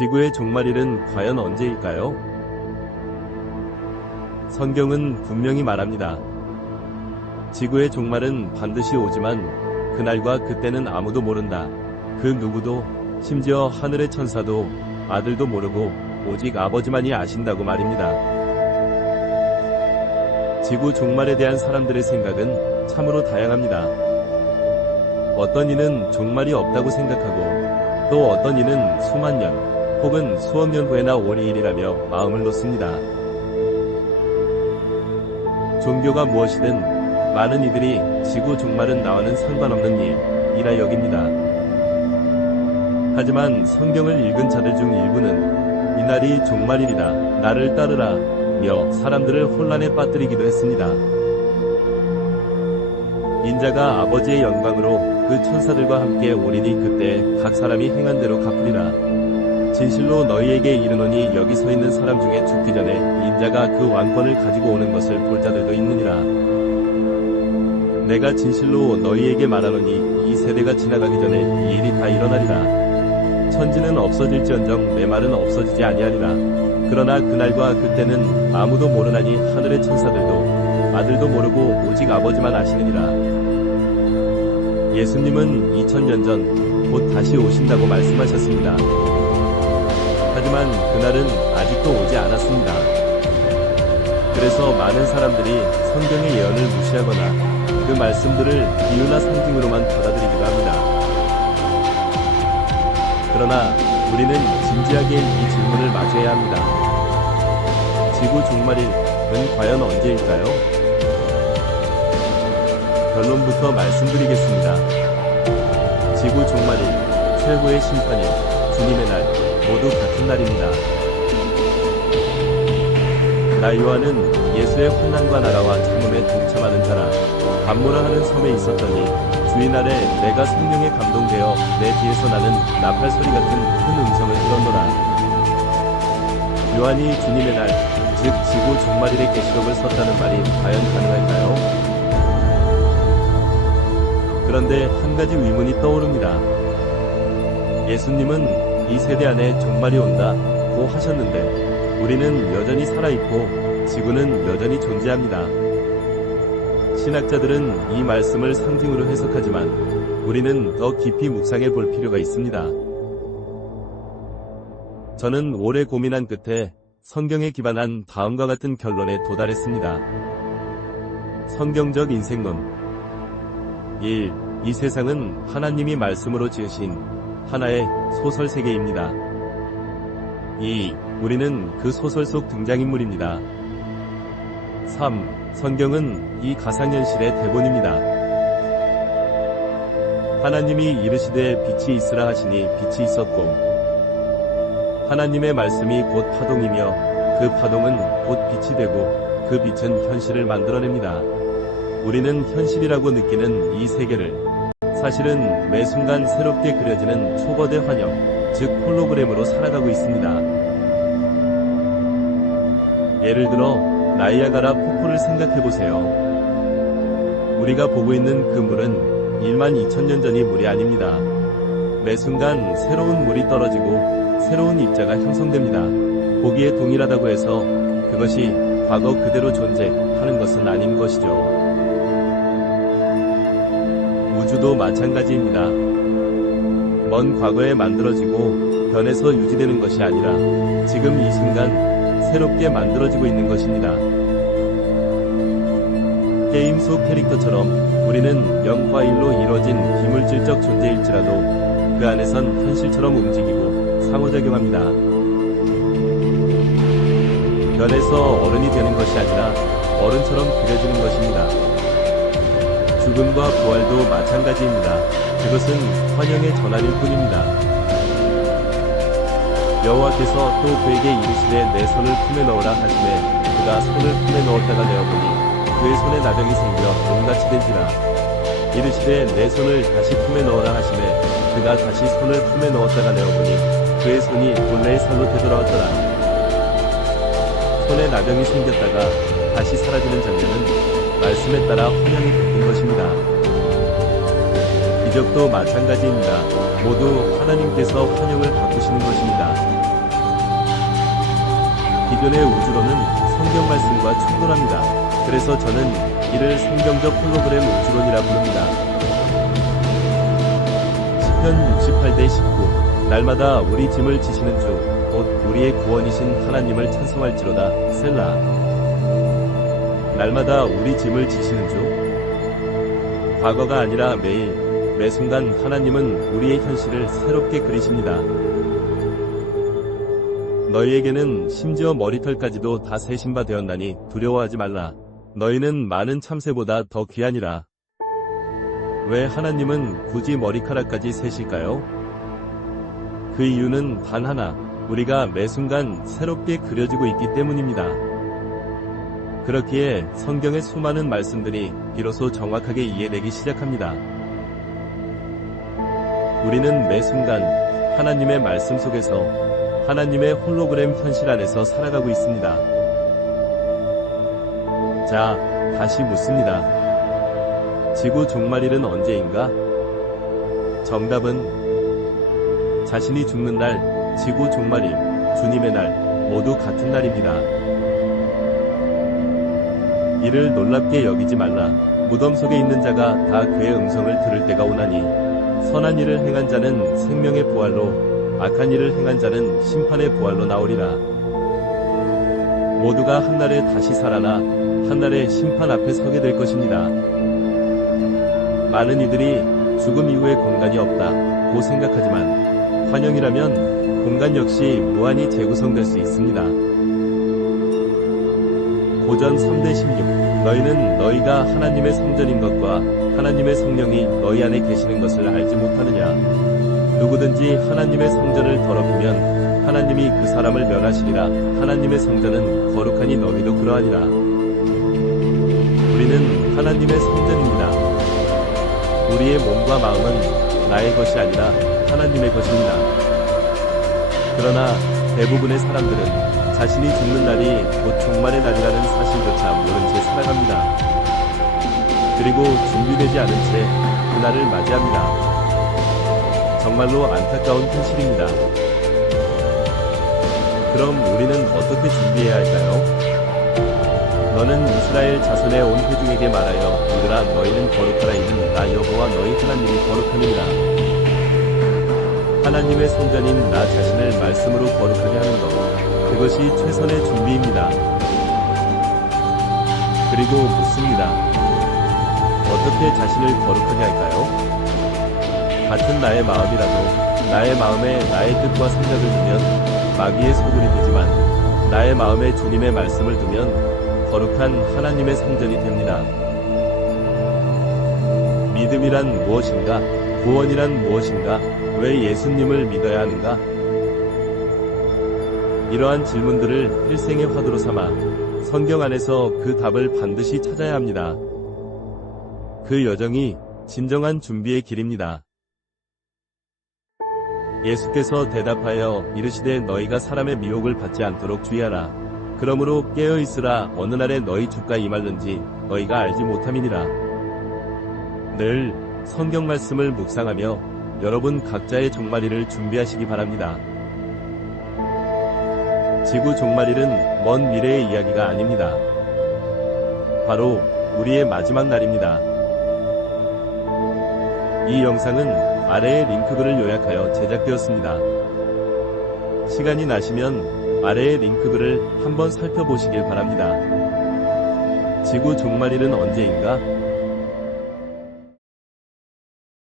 지구의 종말일은 과연 언제일까요? 성경은 분명히 말합니다. 지구의 종말은 반드시 오지만 그날과 그때는 아무도 모른다. 그 누구도, 심지어 하늘의 천사도, 아들도 모르고 오직 아버지만이 아신다고 말입니다. 지구 종말에 대한 사람들의 생각은 참으로 다양합니다. 어떤 이는 종말이 없다고 생각하고 또 어떤 이는 수만 년 혹은 수억 년 후에나 올 일이라며 마음을 놓습니다. 종교가 무엇이든 많은 이들이 지구 종말은 나와는 상관없는 일이라 여깁니다. 하지만 성경을 읽은 자들 중 일부는 이날이 종말일이다, 나를 따르라 며 사람들을 혼란에 빠뜨리기도 했습니다. 인자가 아버지의 영광으로 그 천사들과 함께 오리니 그때 각 사람이 행한 대로 갚으리라. 진실로 너희에게 이르노니 여기 서 있는 사람 중에 죽기 전에 인자가 그 왕권을 가지고 오는 것을 볼 자들도 있느니라. 내가 진실로 너희에게 말하노니 이 세대가 지나가기 전에 이 일이 다 일어나리라. 천지는 없어질지언정 내 말은 없어지지 아니하리라. 그러나 그날과 그때는 아무도 모르나니 하늘의 천사들도 아들도 모르고 오직 아버지만 아시느니라. 예수님은 2000년 전 곧 다시 오신다고 말씀하셨습니다. 하지만 그날은 아직도 오지 않았습니다. 그래서 많은 사람들이 성경의 예언을 무시하거나 그 말씀들을 비유나 상징으로만 받아들이기도 합니다. 그러나 우리는 진지하게 이 질문을 마주해야 합니다. 지구 종말일은 과연 언제일까요? 결론부터 말씀드리겠습니다. 지구 종말일, 최후의 심판일, 주님의 날, 모두 같은 날입니다. 나 요한은 예수의 환난과 나라와 참음에 동참하는 자라. 밤모라 하는 섬에 있었더니 주인 아래 내가 성령에 감동되어 내 뒤에서 나는 나팔 소리 같은 큰 음성을 들었노라. 요한이 주님의 날, 즉 지구 종말일의 계시록을 썼다는 말이 과연 가능할까요? 그런데 한 가지 의문이 떠오릅니다. 예수님은 이 세대 안에 종말이 온다고 하셨는데 우리는 여전히 살아있고 지구는 여전히 존재합니다. 신학자들은 이 말씀을 상징으로 해석하지만 우리는 더 깊이 묵상해 볼 필요가 있습니다. 저는 오래 고민한 끝에 성경에 기반한 다음과 같은 결론에 도달했습니다. 성경적 인생론 1. 이 세상은 하나님이 말씀으로 지으신 하나의 소설 세계입니다. 2. 우리는 그 소설 속 등장인물입니다. 3. 성경은 이 가상현실의 대본입니다. 하나님이 이르시되 빛이 있으라 하시니 빛이 있었고 하나님의 말씀이 곧 파동이며 그 파동은 곧 빛이 되고 그 빛은 현실을 만들어냅니다. 우리는 현실이라고 느끼는 이 세계를 사실은 매 순간 새롭게 그려지는 초거대 환영, 즉 홀로그램으로 살아가고 있습니다. 예를 들어 나이아가라 폭포를 생각해보세요. 우리가 보고 있는 그 물은 12,000년 전의 물이 아닙니다. 매 순간 새로운 물이 떨어지고 새로운 입자가 형성됩니다. 보기에 동일하다고 해서 그것이 과거 그대로 존재하는 것은 아닌 것이죠. 우주도 마찬가지입니다. 먼 과거에 만들어지고 변해서 유지되는 것이 아니라 지금 이 순간 새롭게 만들어지고 있는 것입니다. 게임 속 캐릭터처럼 우리는 0과 1로 이루어진 비물질적 존재일지라도 그 안에선 현실처럼 움직이고 상호작용합니다. 변해서 어른이 되는 것이 아니라 어른처럼 그려지는 것입니다. 죽음과 부활도 마찬가지입니다. 그것은 환영의 전환일 뿐입니다. 여호와께서 또 그에게 이르시되 내 손을 품에 넣으라 하시매 그가 손을 품에 넣었다가 내어보니 그의 손에 나병이 생겨 몸같이 된지라. 이르시되 내 손을 다시 품에 넣으라 하시매 그가 다시 손을 품에 넣었다가 내어보니 그의 손이 본래의 살로 되돌아왔더라. 손에 나병이 생겼다가 다시 사라지는 장면은 말씀에 따라 환영이 바뀐 것입니다. 기적도 마찬가지입니다. 모두 하나님께서 환영을 바꾸시는 것입니다. 기존의 우주론은 성경 말씀과 충돌합니다. 그래서 저는 이를 성경적 홀로그램 우주론이라 부릅니다. 시편 68대 19 날마다 우리 짐을 지시는 주 곧 우리의 구원이신 하나님을 찬송할지로다. 셀라. 날마다 우리 짐을 지시는 주? 과거가 아니라 매일, 매 순간 하나님은 우리의 현실을 새롭게 그리십니다. 너희에게는 심지어 머리털까지도 다 세신 바 되었나니 두려워하지 말라. 너희는 많은 참새보다 더 귀하니라. 왜 하나님은 굳이 머리카락까지 세실까요? 그 이유는 단 하나, 우리가 매 순간 새롭게 그려지고 있기 때문입니다. 그렇기에 성경의 수많은 말씀들이 비로소 정확하게 이해되기 시작합니다. 우리는 매 순간 하나님의 말씀 속에서 하나님의 홀로그램 현실 안에서 살아가고 있습니다. 자, 다시 묻습니다. 지구 종말일은 언제인가? 정답은 자신이 죽는 날, 지구 종말일, 주님의 날, 모두 같은 날입니다. 이를 놀랍게 여기지 말라. 무덤 속에 있는 자가 다 그의 음성을 들을 때가 오나니 선한 일을 행한 자는 생명의 부활로 악한 일을 행한 자는 심판의 부활로 나오리라. 모두가 한날에 다시 살아나 한날에 심판 앞에 서게 될 것입니다. 많은 이들이 죽음 이후에 공간이 없다고 생각하지만 환영이라면 공간 역시 무한히 재구성될 수 있습니다. 고전 3대 16 너희는 너희가 하나님의 성전인 것과 하나님의 성령이 너희 안에 계시는 것을 알지 못하느냐. 누구든지 하나님의 성전을 더럽히면 하나님이 그 사람을 멸하시리라. 하나님의 성전은 거룩하니 너희도 그러하니라. 우리는 하나님의 성전입니다. 우리의 몸과 마음은 나의 것이 아니라 하나님의 것입니다. 그러나 대부분의 사람들은 자신이 죽는 날이 곧 종말의 날이라는 사실조차 모른 채 살아갑니다. 그리고 준비되지 않은 채 그날을 맞이합니다. 정말로 안타까운 현실입니다. 그럼 우리는 어떻게 준비해야 할까요? 너는 이스라엘 자손의 온 회중에게 말하여 이르라 너희는 거룩하라 이는 나 여호와 너희 하나님이 거룩함이니라. 하나님의 성전인 나 자신을 말씀으로 거룩하게 하는 것, 그것이 최선의 준비입니다. 그리고 묻습니다. 어떻게 자신을 거룩하게 할까요? 같은 나의 마음이라도 나의 마음에 나의 뜻과 생각을 두면 마귀의 소굴이 되지만 나의 마음에 주님의 말씀을 두면 거룩한 하나님의 성전이 됩니다. 믿음이란 무엇인가? 구원이란 무엇인가? 왜 예수님을 믿어야 하는가? 이러한 질문들을 필생의 화두로 삼아 성경 안에서 그 답을 반드시 찾아야 합니다. 그 여정이 진정한 준비의 길입니다. 예수께서 대답하여 이르시되 너희가 사람의 미혹을 받지 않도록 주의하라. 그러므로 깨어 있으라. 어느 날에 너희 주가 임할는지 너희가 알지 못함이니라. 늘 성경 말씀을 묵상하며 여러분 각자의 종말일을 준비하시기 바랍니다. 지구 종말일은 먼 미래의 이야기가 아닙니다. 바로 우리의 마지막 날입니다. 이 영상은 아래의 링크글을 요약하여 제작되었습니다. 시간이 나시면 아래의 링크글을 한번 살펴보시길 바랍니다. 지구 종말일은 언제인가?